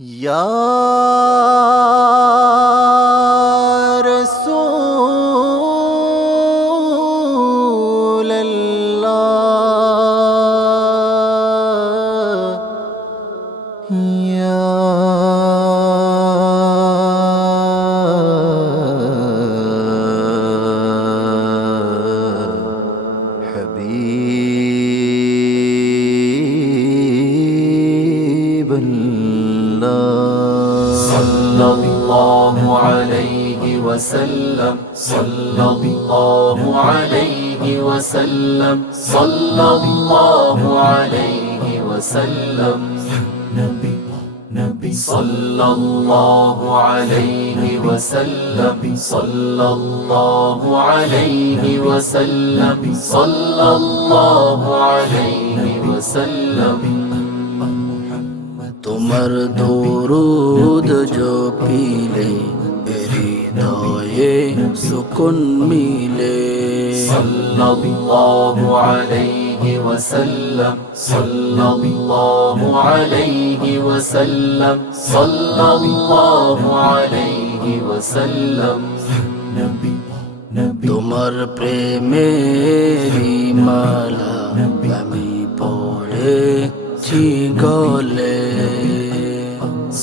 ইয়া রাসূলাল্লাহ ইয়া হাবিবাল্লাহ sallallahu alayhi wa sallam sallallahu alayhi wa sallam sallallahu alayhi wa sallam nabi sallallahu alayhi wa sallam sallallahu alayhi wa sallam sallallahu alayhi wa sallam তোমার দরুদ জপিলে হৃদয়ে সুকুন মিলে sallallahu alayhi wa sallam sallallahu alayhi wa sallam sallallahu alayhi wa sallam তোমার প্রেমেরি মালা আমি পড়েছি গলে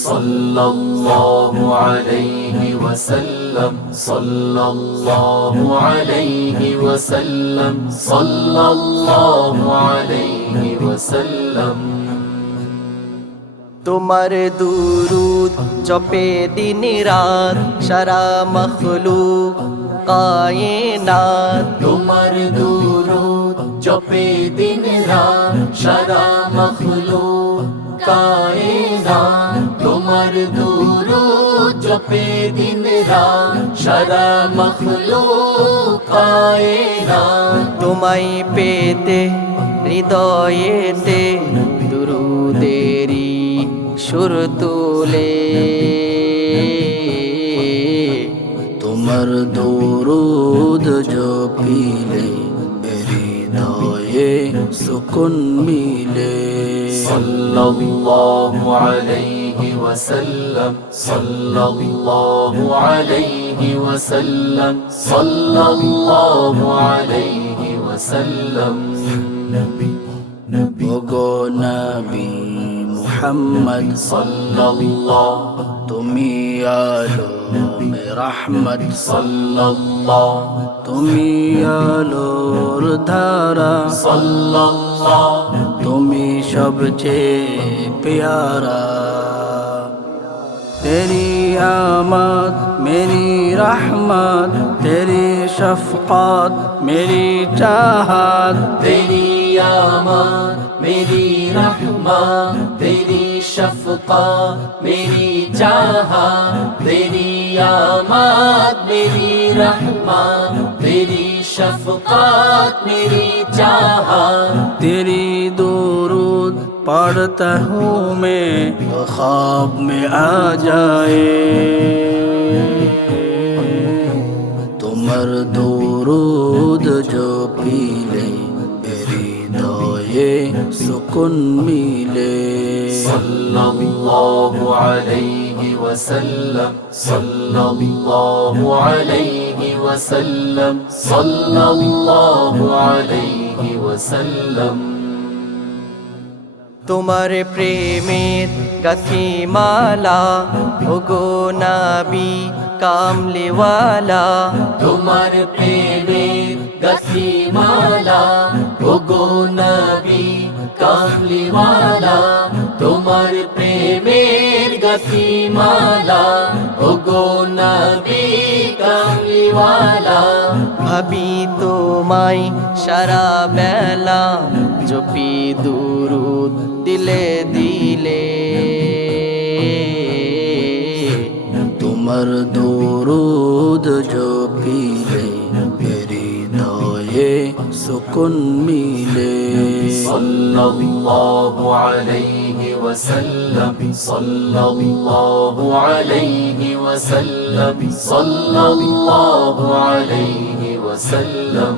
sallallahu alayhi wa sallam sallallahu alayhi wa sallam sallallahu alayhi wa sallam তোমার দুরুদ জপে দিন রাত সারা মখলুক কায়নাত তোমার দুরুদ জপে দিন রাত সারা মখলুক কায়নাত তোমার দুরুদ জপে দিন রাত সারা মখলুক কায়নাত তোমায় পেতে হৃদয়েতে দুরুদেরি সুর তুলে তোমার দরুদ জপিলে হৃদয়ে সুকুন মিলে sallallahu alayhi wa sallam sallallahu alayhi wa sallam sallallahu alayhi wa sallam ওগো নবী মুহাম্মদ sallallahu তুমি আলো রহমত sallallahu তুমি আলোর ধারা sallallahu তুমি সবচেয়ে প্যারা तेरी आमद मेरी रहमत तेरी शफकत मेरी चाहत तेरी आमद मेरी रहमत तेरी शफकत मेरी चाहत तेरी आमद मेरी रहमत तेरी शफकत मेरी चाहत तेरी दुरूद पढ़ता हूँ मैं तो ख्वाब में आ जाए तुम्हार दुरूद जो पीले हृदये सुकुन मिले sallallahu alayhi wa sallam sallallahu alayhi wa sallam sallallahu alayhi wa sallam তোমার প্রেমের গাথি মালা ওগো নবী কামলিওয়ালা তোমার প্রেমের গাথি মালা ওগো নবী কামলিওয়ালা তোমার প্রেমের গাথি মালা ওগো নবী কামলিওয়ালা ভাবি তোমায় সারা বেলা জপি দুরুদ দিলে দিলে তোমার দুরুদ জপিলে হৃদয়ে সুকুন মিলে sallallahu alayhi wa sallam sallallahu alayhi wa sallam sallallahu alayhi wa sallam